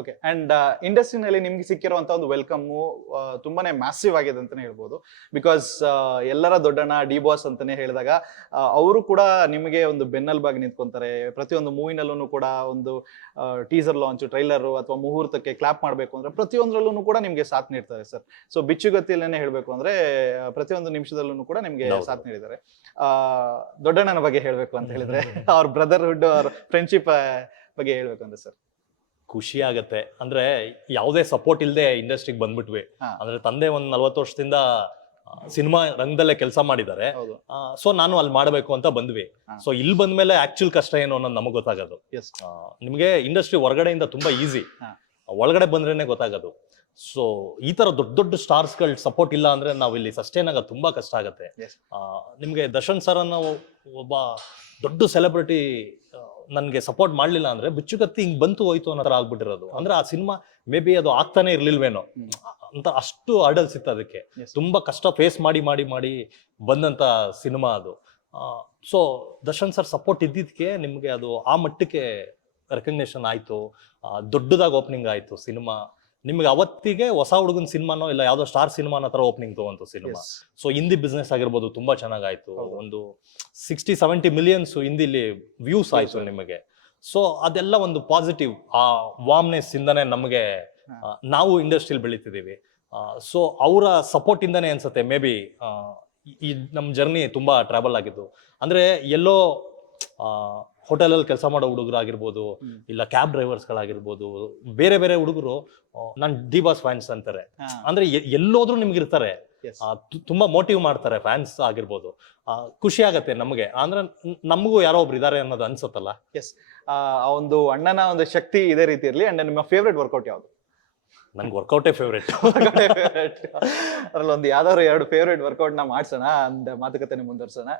Okay. And ಇಂಡಸ್ಟ್ರಿನಲ್ಲಿ ನಿಮ್ಗೆ ಸಿಕ್ಕಿರುವಂತ ಒಂದು welcome ತುಂಬಾನೇ ಮ್ಯಾಸಿವ್ ಆಗಿದೆ ಅಂತಾನೆ ಹೇಳ್ಬೋದು. ಬಿಕಾಸ್ ಎಲ್ಲರ ದೊಡ್ಡಣ್ಣ ಡಿ ಬಾಸ್ ಅಂತಾನೆ ಹೇಳಿದಾಗ ಅವರು ಕೂಡ ನಿಮಗೆ ಒಂದು ಬೆನ್ನೆಲುಬಾಗಿ ನಿಂತ್ಕೊಂತಾರೆ. ಪ್ರತಿಯೊಂದು ಮೂವಿನಲ್ಲೂ ಕೂಡ ಒಂದು ಟೀಸರ್ ಲಾಂಚ್, ಟ್ರೈಲರ್ ಅಥವಾ ಮುಹೂರ್ತಕ್ಕೆ ಕ್ಲಾಪ್ ಮಾಡಬೇಕು ಅಂದ್ರೆ ಪ್ರತಿಯೊಂದರಲ್ಲೂ ಕೂಡ ನಿಮ್ಗೆ ಸಾಥ್ ನೀಡ್ತಾರೆ ಸರ್. ಸೊ ಬಿಚ್ಚುಗತ್ತಿಯಲ್ಲೇನೆ ಹೇಳ್ಬೇಕು ಅಂದ್ರೆ ಪ್ರತಿಯೊಂದು ನಿಮಿಷದಲ್ಲೂ ಕೂಡ ನಿಮ್ಗೆ ಸಾಥ್ ನೀಡಿದ್ದಾರೆ. ದೊಡ್ಡಣ್ಣನ ಬಗ್ಗೆ ಹೇಳ್ಬೇಕು ಅಂತ ಹೇಳಿದ್ರೆ ಅವ್ರ ಬ್ರದರ್ಹುಡ್, ಅವ್ರ ಫ್ರೆಂಡ್ಶಿಪ್ ಬಗ್ಗೆ ಹೇಳ್ಬೇಕು ಅಂದ್ರೆ ಸರ್. ಖುಷಿ ಆಗತ್ತೆ. ಅಂದ್ರೆ ಯಾವುದೇ ಸಪೋರ್ಟ್ ಇಲ್ಲದೆ ಇಂಡಸ್ಟ್ರಿಗೆ ಬಂದ್ಬಿಟ್ವಿ. ಅಂದ್ರೆ ತಂದೆ ಒಂದ್ 40 ವರ್ಷದಿಂದ ಸಿನಿಮಾ ರಂಗದಲ್ಲೇ ಕೆಲಸ ಮಾಡಿದ್ದಾರೆ. ಸೊ ನಾನು ಅಲ್ಲಿ ಮಾಡಬೇಕು ಅಂತ ಬಂದ್ವಿ. ಸೊ ಇಲ್ಲಿ ಬಂದ್ಮೇಲೆ ಆಕ್ಚುಲ್ ಕಷ್ಟ ಏನು ಅನ್ನೋದು ನಮಗ್ ಗೊತ್ತಾಗೋದು. ನಿಮ್ಗೆ ಇಂಡಸ್ಟ್ರಿ ಹೊರಗಡೆಯಿಂದ ತುಂಬಾ ಈಸಿ, ಒಳಗಡೆ ಬಂದ್ರೇನೆ ಗೊತ್ತಾಗೋದು. ಸೊ ಈ ತರ ದೊಡ್ಡ ದೊಡ್ಡ ಸ್ಟಾರ್ಸ್ ಗಳ ಸಪೋರ್ಟ್ ಇಲ್ಲ ಅಂದ್ರೆ ನಾವು ಇಲ್ಲಿ ಸಸ್ಟೈನ್ ಆಗೋದು ತುಂಬಾ ಕಷ್ಟ ಆಗತ್ತೆ. ನಿಮ್ಗೆ ದರ್ಶನ್ ಸರ್ ಅನ್ನೋ ಒಬ್ಬ ದೊಡ್ಡ ಸೆಲೆಬ್ರಿಟಿ ನನ್ಗೆ ಸಪೋರ್ಟ್ ಮಾಡ್ಲಿಲ್ಲ ಅಂದ್ರೆ ಬಿಚ್ಚುಗತ್ತಿ ಹಿಂಗ್ ಬಂತು ಹೋಯ್ತು ಅನ್ನೋ ತರ ಆಗ್ಬಿಟ್ಟಿರೋದು. ಅಂದ್ರೆ ಆ ಸಿನಿಮಾ ಮೇ ಬಿ ಅದು ಆಗ್ತಾನೆ ಇರ್ಲಿಲ್ವೇನೋ ಅಂತ ಅಷ್ಟು ಹರ್ಡಲ್ಸ್ ಇತ್ತು. ಅದಕ್ಕೆ ತುಂಬಾ ಕಷ್ಟ ಫೇಸ್ ಮಾಡಿ ಮಾಡಿ ಮಾಡಿ ಬಂದಂತ ಸಿನಿಮಾ ಅದು. ಸೊ ದರ್ಶನ್ ಸರ್ ಸಪೋರ್ಟ್ ಇದ್ದಿದ್ಕೆ ನಿಮ್ಗೆ ಅದು ಆ ಮಟ್ಟಕ್ಕೆ ರೆಕಗ್ನೇಷನ್ ಆಯ್ತು, ದೊಡ್ಡದಾಗಿ ಓಪನಿಂಗ್ ಆಯ್ತು ಸಿನಿಮಾ. ನಿಮ್ಗೆ ಅವತ್ತಿಗೆ ಹೊಸ ಹುಡುಗನ ಸಿನಿಮಾನೋ ಇಲ್ಲ ಯಾವ್ದೋ ಸ್ಟಾರ್ ಸಿನಿಮಾನ ತರ ಓಪನಿಂಗ್ ತಗೊಂತು ಸಿನಿಮಾ. ಸೊ ಹಿಂದಿ ಬಿಸ್ನೆಸ್ ಆಗಿರ್ಬೋದು ತುಂಬಾ ಚೆನ್ನಾಗಾಯ್ತು. ಒಂದು 60-70 ಮಿಲಿಯನ್ಸ್ ಹಿಂದಿಲಿ ವ್ಯೂಸ್ ಆಯ್ತು ನಿಮಗೆ. ಸೊ ಅದೆಲ್ಲ ಒಂದು ಪಾಸಿಟಿವ್ ಆ ವಾಮ್ನೆಸ್ ಇಂದಾನೆ ನಮಗೆ ನಾವು ಇಂಡಸ್ಟ್ರಿಯಲ್ಲಿ ಬೆಳೀತಿದೀವಿ. ಸೊ ಅವರ ಸಪೋರ್ಟ್ ಇಂದಾನೆ ಅನ್ಸುತ್ತೆ ಮೇ ಬಿ ಈ ನಮ್ ಜರ್ನಿ ತುಂಬಾ ಟ್ರಾವೆಲ್ ಆಗಿದ್ದು. ಅಂದ್ರೆ ಎಲ್ಲೋ ಹೋಟೆಲ್ ಅಲ್ಲಿ ಕೆಲಸ ಮಾಡೋ ಹುಡುಗರು ಆಗಿರ್ಬೋದು, ಇಲ್ಲ ಕ್ಯಾಬ್ ಡ್ರೈವರ್ಸ್ ಗಳಾಗಿರ್ಬೋದು, ಬೇರೆ ಬೇರೆ ಹುಡುಗರು ನಾನ್ ಡಿ ಬಾಸ್ ಫ್ಯಾನ್ಸ್ ಅಂತಾರೆ. ಅಂದ್ರೆ ಎಲ್ಲೋದ್ರು ನಿಮ್ಗೆ ಇರ್ತಾರೆ, ತುಂಬಾ ಮೋಟಿವ್ ಮಾಡ್ತಾರೆ ಫ್ಯಾನ್ಸ್ ಆಗಿರ್ಬೋದು. ಖುಷಿ ಆಗತ್ತೆ ನಮಗೆ. ಅಂದ್ರೆ ನಮಗೂ ಯಾರೋ ಒಬ್ರು ಇದಾರೆ ಅನ್ನೋದು ಅನ್ಸುತ್ತಲ್ಲ. ಎಸ್, ಆ ಒಂದು ಅಣ್ಣನ ಒಂದು ಶಕ್ತಿ ಇದೇ ರೀತಿ ಇರ್ಲಿ. ಅಂಡ್ ನಿಮ್ಮ ಫೇವ್ರೆಟ್ ವರ್ಕೌಟ್ ಯಾವುದು? ನನ್ಗೆ ವರ್ಕೌಟೇ ಫೇವ್ರೇಟ್. ಅದ್ರಲ್ಲಿ ಒಂದು ಯಾವ್ದಾದ್ರು 2 ಫೇವ್ರೇಟ್ ವರ್ಕೌಟ್ ನ ಮಾಡ್ಸೋಣ ಅಂಡ್ ಮಾತುಕತೆ ಮುಂದುವರ್ಸೋಣ.